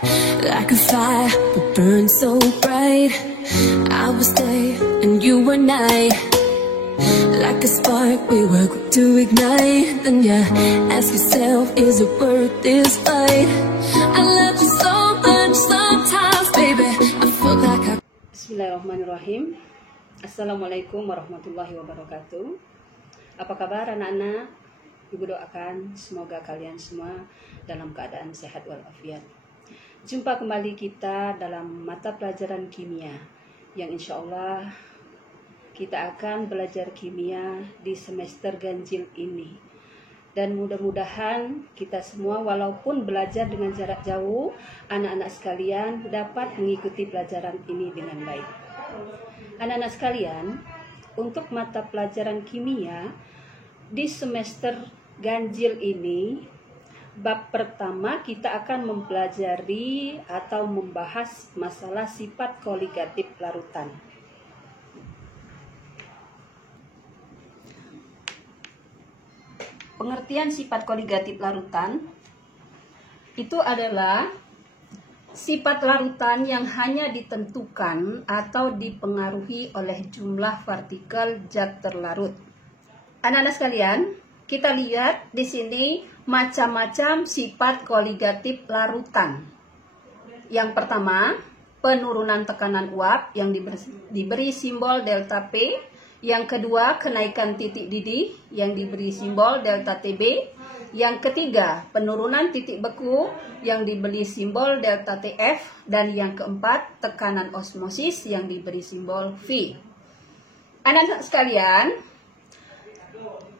Like a fire that burns so bright, I was day and you were night. Like a spark we were quick to ignite. Then you ask yourself, is it worth this fight? I love you so much sometimes, baby, I feel like I... Bismillahirrahmanirrahim. Assalamualaikum warahmatullahi wabarakatuh. Apa kabar anak-anak? Ibu doakan semoga kalian semua dalam keadaan sehat walafiat. Jumpa kembali kita dalam mata pelajaran kimia yang insya Allah kita akan belajar kimia di semester ganjil ini. Dan mudah-mudahan kita semua walaupun belajar dengan jarak jauh, anak-anak sekalian dapat mengikuti pelajaran ini dengan baik. Anak-anak sekalian, untuk mata pelajaran kimia di semester ganjil ini, bab pertama kita akan mempelajari atau membahas masalah sifat koligatif larutan. Pengertian sifat koligatif larutan itu adalah sifat larutan yang hanya ditentukan atau dipengaruhi oleh jumlah partikel zat terlarut. Anak-anak sekalian, kita lihat di sini macam-macam sifat koligatif larutan. Yang pertama, penurunan tekanan uap yang diberi simbol delta P. Yang kedua, kenaikan titik didih yang diberi simbol delta TB. Yang ketiga, penurunan titik beku yang diberi simbol delta TF. Dan yang keempat, tekanan osmosis yang diberi simbol V. Anak-anak sekalian,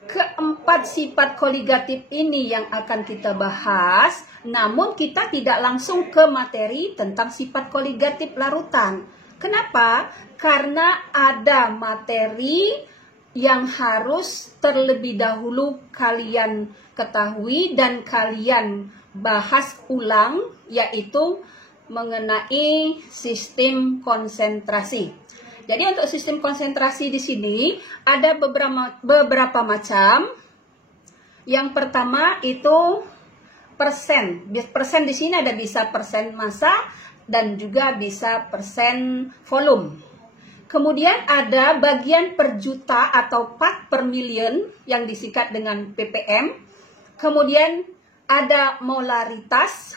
keempat sifat koligatif ini yang akan kita bahas, namun kita tidak langsung ke materi tentang sifat koligatif larutan. Kenapa? Karena ada materi yang harus terlebih dahulu kalian ketahui dan kalian bahas ulang, yaitu mengenai sistem konsentrasi. Jadi untuk sistem konsentrasi di sini ada beberapa macam. Yang pertama itu persen. Persen di sini ada bisa persen massa dan juga bisa persen volume. Kemudian ada bagian per juta atau part per million yang disingkat dengan ppm. Kemudian ada molaritas,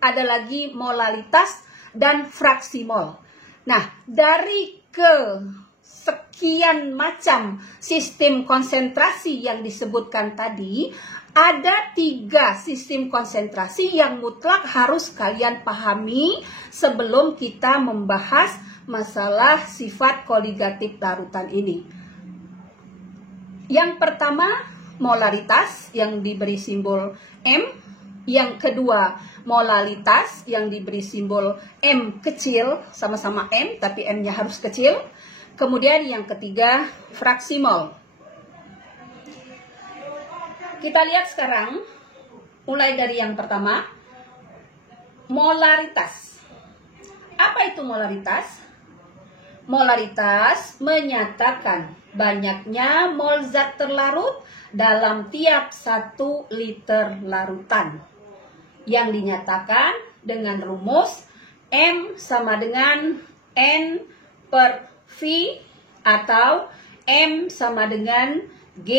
ada lagi molalitas dan fraksi mol. Nah, dari sekian macam sistem konsentrasi yang disebutkan tadi, ada 3 sistem konsentrasi yang mutlak harus kalian pahami sebelum kita membahas masalah sifat koligatif larutan ini. Yang pertama, molaritas yang diberi simbol M. Yang kedua, molalitas yang diberi simbol M kecil, sama-sama M, tapi M-nya harus kecil. Kemudian yang ketiga, fraksi mol. Kita lihat sekarang, mulai dari yang pertama, molaritas. Apa itu molaritas? Molaritas menyatakan banyaknya mol zat terlarut dalam tiap 1 liter larutan, yang dinyatakan dengan rumus M sama dengan N per V atau M sama dengan G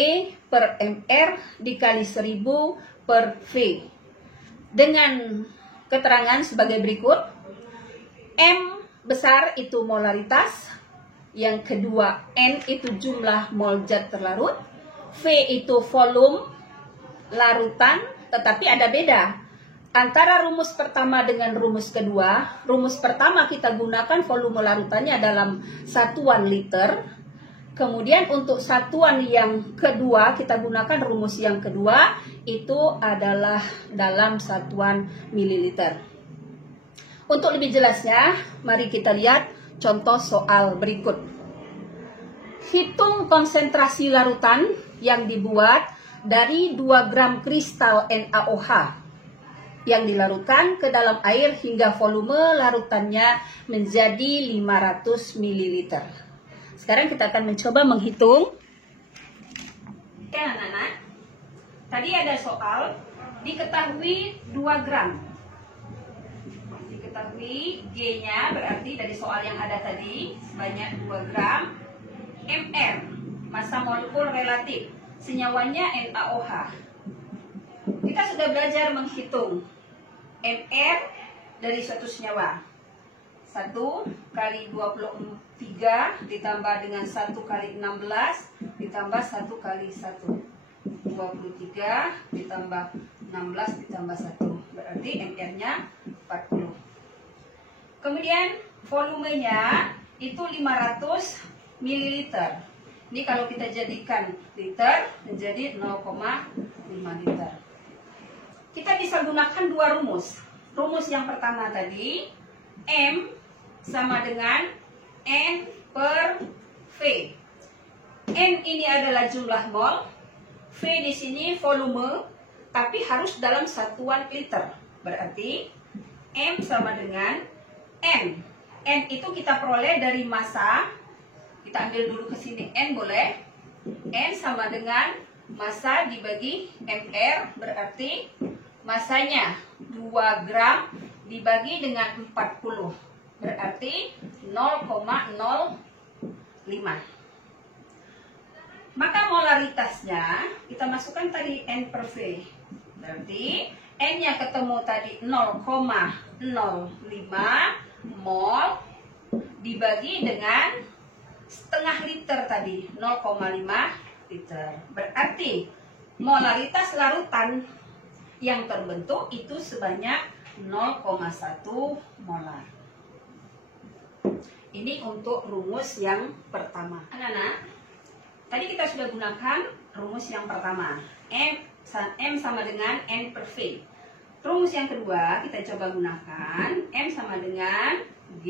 per MR dikali 1000 per V. Dengan keterangan sebagai berikut. M besar itu molaritas, yang kedua N itu jumlah mol zat terlarut, V itu volume larutan, tetapi ada beda antara rumus pertama dengan rumus kedua. Rumus pertama kita gunakan volume larutannya dalam satuan liter. Kemudian untuk satuan yang kedua kita gunakan rumus yang kedua itu adalah dalam satuan mililiter. Untuk lebih jelasnya, mari kita lihat contoh soal berikut. Hitung konsentrasi larutan yang dibuat dari 2 gram kristal NaOH yang dilarutkan ke dalam air hingga volume larutannya menjadi 500 ml. Sekarang kita akan mencoba menghitung. Oke anak-anak, tadi ada soal diketahui 2 gram. ketahui G-nya berarti dari soal yang ada tadi sebanyak 2 gram. Mr, massa molekul relatif, senyawanya NaOH. Kita sudah belajar menghitung Mr dari suatu senyawa. 1 kali 23 ditambah dengan 1 kali 16 ditambah 1 kali 1. 23 ditambah 16 ditambah 1. Berarti MR-nya 40. Kemudian volumenya itu 500 ml. Ini kalau kita jadikan liter menjadi 0,5 liter. Kita bisa gunakan dua rumus. Rumus yang pertama tadi, M sama dengan N per V. N ini adalah jumlah mol, V di sini volume, tapi harus dalam satuan liter. Berarti M sama dengan N. N itu kita peroleh dari massa. Kita ambil dulu ke sini N boleh. N sama dengan massa dibagi MR, berarti massanya 2 gram dibagi dengan 40. Berarti 0,05. Maka molaritasnya kita masukkan tadi N per V. Berarti N-nya ketemu tadi 0,05 mol dibagi dengan setengah liter tadi, 0,5 liter. Berarti molaritas larutan yang terbentuk itu sebanyak 0,1 molar. Ini untuk rumus yang pertama. Anak-anak, tadi kita sudah gunakan rumus yang pertama. M sama dengan N per V. Rumus yang kedua kita coba gunakan. M sama dengan G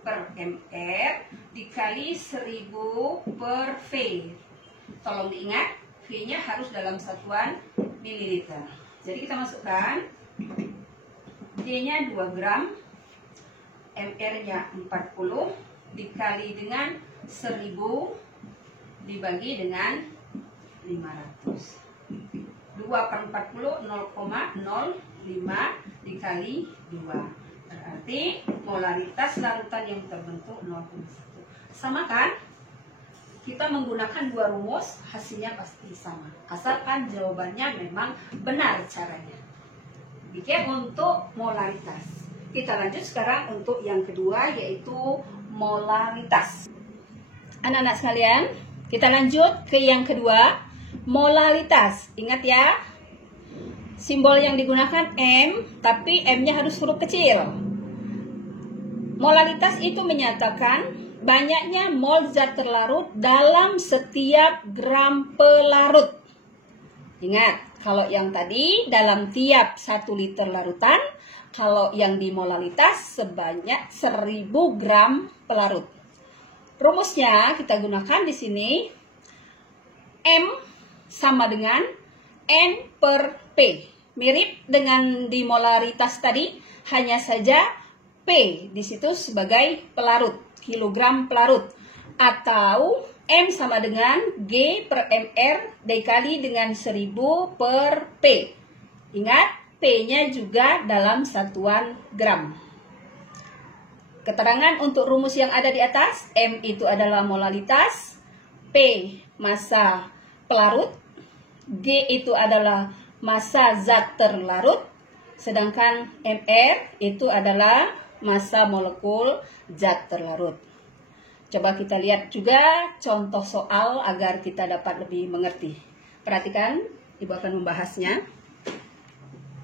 per MR dikali 1000 per V. Tolong diingat, V-nya harus dalam satuan mililiter. Jadi kita masukkan G-nya 2 gram, MR-nya 40 dikali dengan 1000 dibagi dengan 500. 2 per 40 0,05 dikali 2. Berarti molaritas larutan yang terbentuk 0,1. Sama kan? Kita menggunakan dua rumus, hasilnya pasti sama. Asalkan jawabannya memang benar caranya. Demikian untuk molaritas. Kita lanjut sekarang untuk yang kedua, yaitu molaritas. Anak-anak sekalian, kita lanjut ke yang kedua, molaritas. Ingat ya, simbol yang digunakan M, tapi M-nya harus huruf kecil. Molaritas itu menyatakan banyaknya mol zat terlarut dalam setiap gram pelarut. Ingat, kalau yang tadi dalam tiap 1 liter larutan, kalau yang di molaritas sebanyak 1000 gram pelarut. Rumusnya kita gunakan di sini. M sama dengan N per P. Mirip dengan di molaritas tadi, hanya saja P di situ sebagai pelarut, kilogram pelarut. Atau M sama dengan G per MR dikali dengan 1000 per P. Ingat, P-nya juga dalam satuan gram. Keterangan untuk rumus yang ada di atas, M itu adalah molaritas, P massa pelarut, G itu adalah massa zat terlarut, sedangkan MR itu adalah massa molekul zat terlarut. Coba kita lihat juga contoh soal agar kita dapat lebih mengerti. Perhatikan, Ibu akan membahasnya.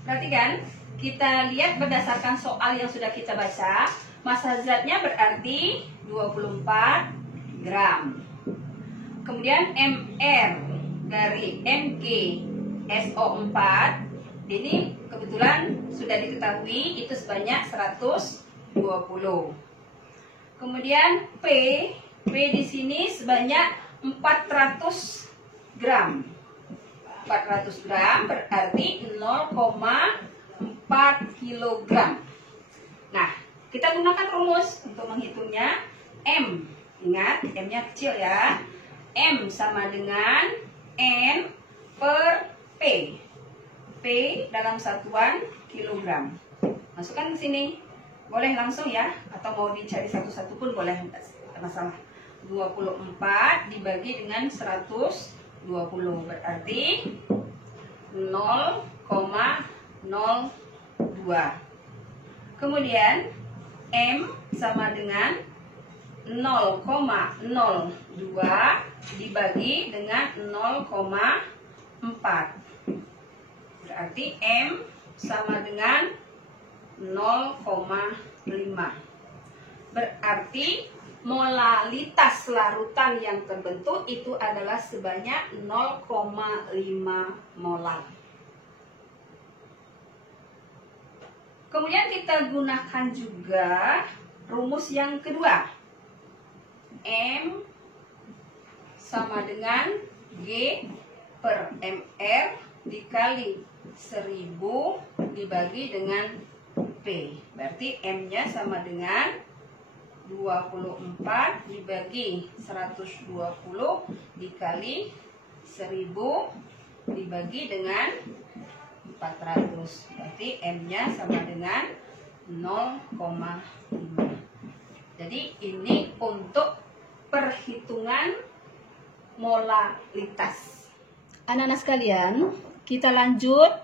Perhatikan, kita lihat berdasarkan soal yang sudah kita baca, massa zatnya berarti 24 gram. Kemudian MR dari MgSO4 ini kebetulan sudah diketahui itu sebanyak 120. Kemudian P di sini sebanyak 400 gram. 400 gram berarti 0,4 kilogram. Nah, kita gunakan rumus untuk menghitungnya. M, ingat M-nya kecil ya. M sama dengan N per P. P dalam satuan kilogram. Masukkan ke sini. Boleh langsung ya, atau mau dicari satu-satu pun boleh, tidak masalah. 24 dibagi dengan 120 berarti 0,02. Kemudian M sama dengan 0,02 dibagi dengan 0,4. Berarti M sama dengan 0,5. Berarti molalitas larutan yang terbentuk itu adalah sebanyak 0,5 molar. Kemudian kita gunakan juga rumus yang kedua. M sama dengan G per MR dikali 1000 dibagi dengan P. Berarti M-nya sama dengan 24 dibagi 120 dikali 1000 dibagi dengan 400. Berarti M-nya sama dengan 0,5. Jadi ini untuk perhitungan molalitas. Anak-anak sekalian, kita lanjut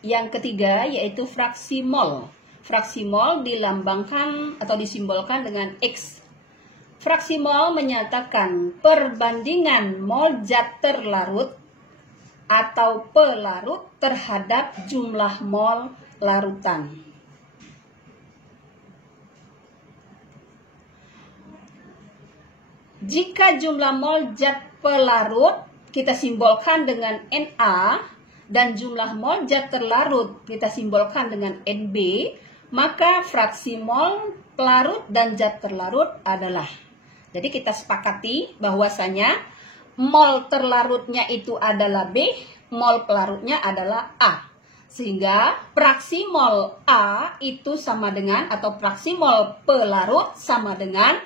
yang ketiga, yaitu fraksi mol. Fraksi mol dilambangkan atau disimbolkan dengan X. Fraksi mol menyatakan perbandingan mol zat terlarut atau pelarut terhadap jumlah mol larutan. Jika jumlah mol zat pelarut kita simbolkan dengan Na dan jumlah mol zat terlarut kita simbolkan dengan Nb, maka fraksi mol pelarut dan zat terlarut adalah. Jadi kita sepakati bahwasanya mol terlarutnya itu adalah B, mol pelarutnya adalah A. Sehingga fraksi mol A itu sama dengan, atau fraksi mol pelarut sama dengan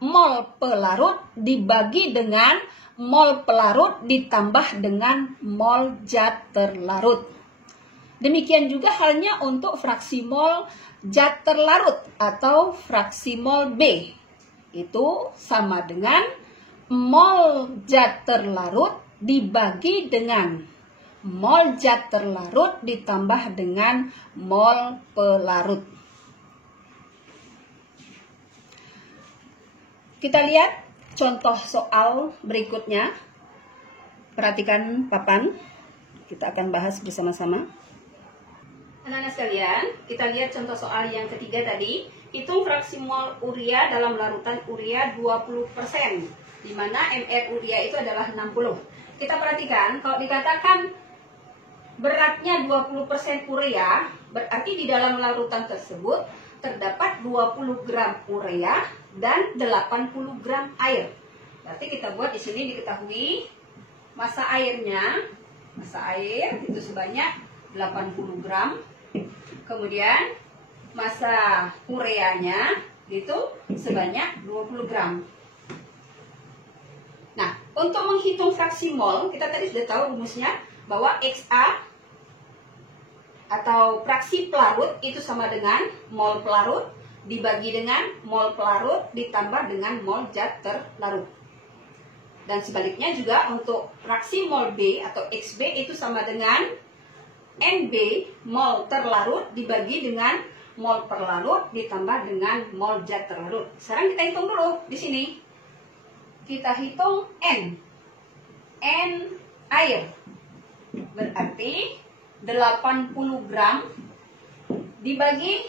mol pelarut dibagi dengan mol pelarut ditambah dengan mol zat terlarut. Demikian juga halnya untuk fraksi mol zat terlarut atau fraksi mol B. Itu sama dengan mol zat terlarut dibagi dengan mol zat terlarut ditambah dengan mol pelarut. Kita lihat contoh soal berikutnya. Perhatikan papan. Kita akan bahas bersama-sama. Anak-anak sekalian, kita lihat contoh soal yang ketiga tadi. Hitung fraksi mol urea dalam larutan urea 20%, di mana MR urea itu adalah 60. Kita perhatikan, kalau dikatakan beratnya 20% urea, berarti di dalam larutan tersebut terdapat 20 gram urea dan 80 gram air. Berarti kita buat di sini diketahui massa airnya, massa air itu sebanyak 80 gram. Kemudian massa ureanya itu sebanyak 20 gram. Nah, untuk menghitung fraksi mol, kita tadi sudah tahu rumusnya bahwa XA atau fraksi pelarut itu sama dengan mol pelarut dibagi dengan mol pelarut ditambah dengan mol zat terlarut. Dan sebaliknya juga untuk fraksi mol B atau XB itu sama dengan NB mol terlarut dibagi dengan mol pelarut ditambah dengan mol zat terlarut. Sekarang kita hitung dulu di sini. Kita hitung N. N air. Berarti 80 gram dibagi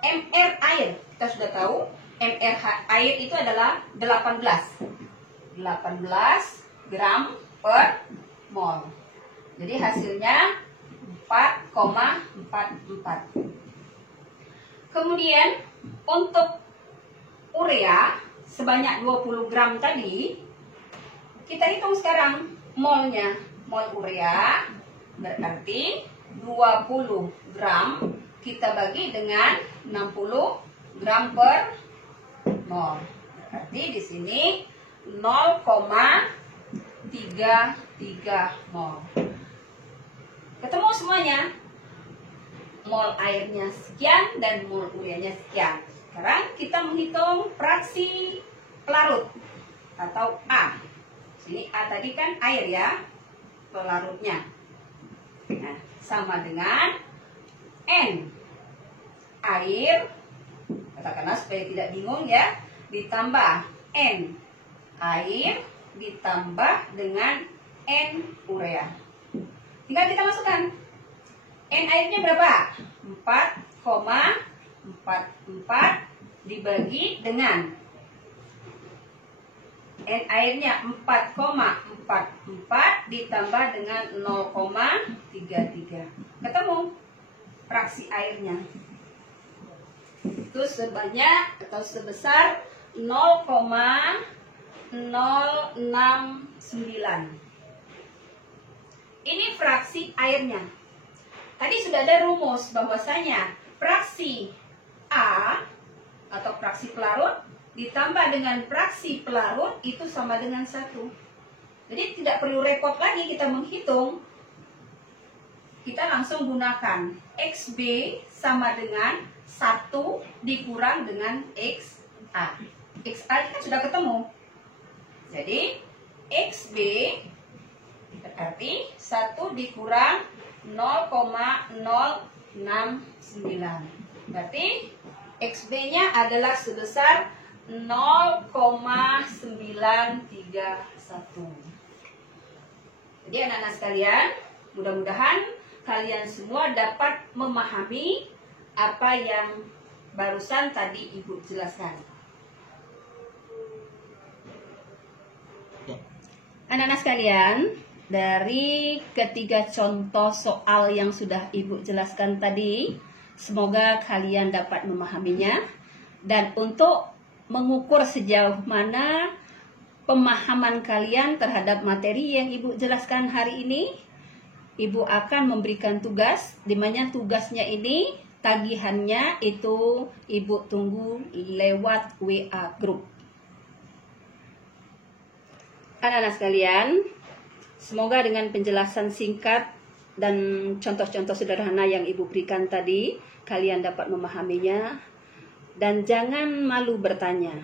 MR air. Kita sudah tahu MR air itu adalah 18 gram per mol. Jadi hasilnya 4,44. Kemudian untuk urea sebanyak 20 gram tadi, kita hitung sekarang molnya. Mol urea berarti 20 gram kita bagi dengan 60 gram per mol. Berarti di sini 0,33 mol. Ketemu semuanya. Mol airnya sekian dan mol ureanya sekian. Sekarang kita menghitung fraksi pelarut atau A. Sini A tadi kan air ya, pelarutnya. Nah, sama dengan N, air, katakanlah supaya tidak bingung ya, ditambah N, air, ditambah dengan N, urea. Tinggal kita masukkan. N airnya berapa? 4,44 dibagi dengan N airnya 4,44 ditambah dengan 0,33. Ketemu fraksi airnya. Itu sebanyak atau sebesar 0,069. Ini fraksi airnya. Tadi sudah ada rumus bahwasanya fraksi A atau fraksi pelarut ditambah dengan fraksi pelarut itu sama dengan 1. Jadi tidak perlu repot lagi kita menghitung. Kita langsung gunakan XB sama dengan 1 dikurang dengan XA. XA ini kan sudah ketemu. Jadi XB berarti 1 dikurang 0,069. Berarti XB-nya adalah sebesar 0,931. Jadi anak-anak sekalian, mudah-mudahan kalian semua dapat memahami apa yang barusan tadi Ibu jelaskan. Anak-anak sekalian, dari ketiga contoh soal yang sudah Ibu jelaskan tadi, semoga kalian dapat memahaminya. Dan untuk mengukur sejauh mana pemahaman kalian terhadap materi yang Ibu jelaskan hari ini, Ibu akan memberikan tugas, di mana tugasnya ini, tagihannya itu Ibu tunggu lewat WA Group. Anak-anak sekalian, semoga dengan penjelasan singkat dan contoh-contoh sederhana yang Ibu berikan tadi, kalian dapat memahaminya. Dan jangan malu bertanya.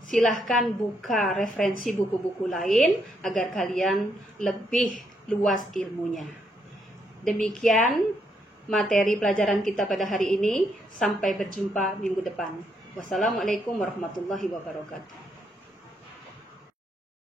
Silahkan buka referensi buku-buku lain agar kalian lebih luas ilmunya. Demikian materi pelajaran kita pada hari ini. Sampai berjumpa minggu depan. Wassalamualaikum warahmatullahi wabarakatuh.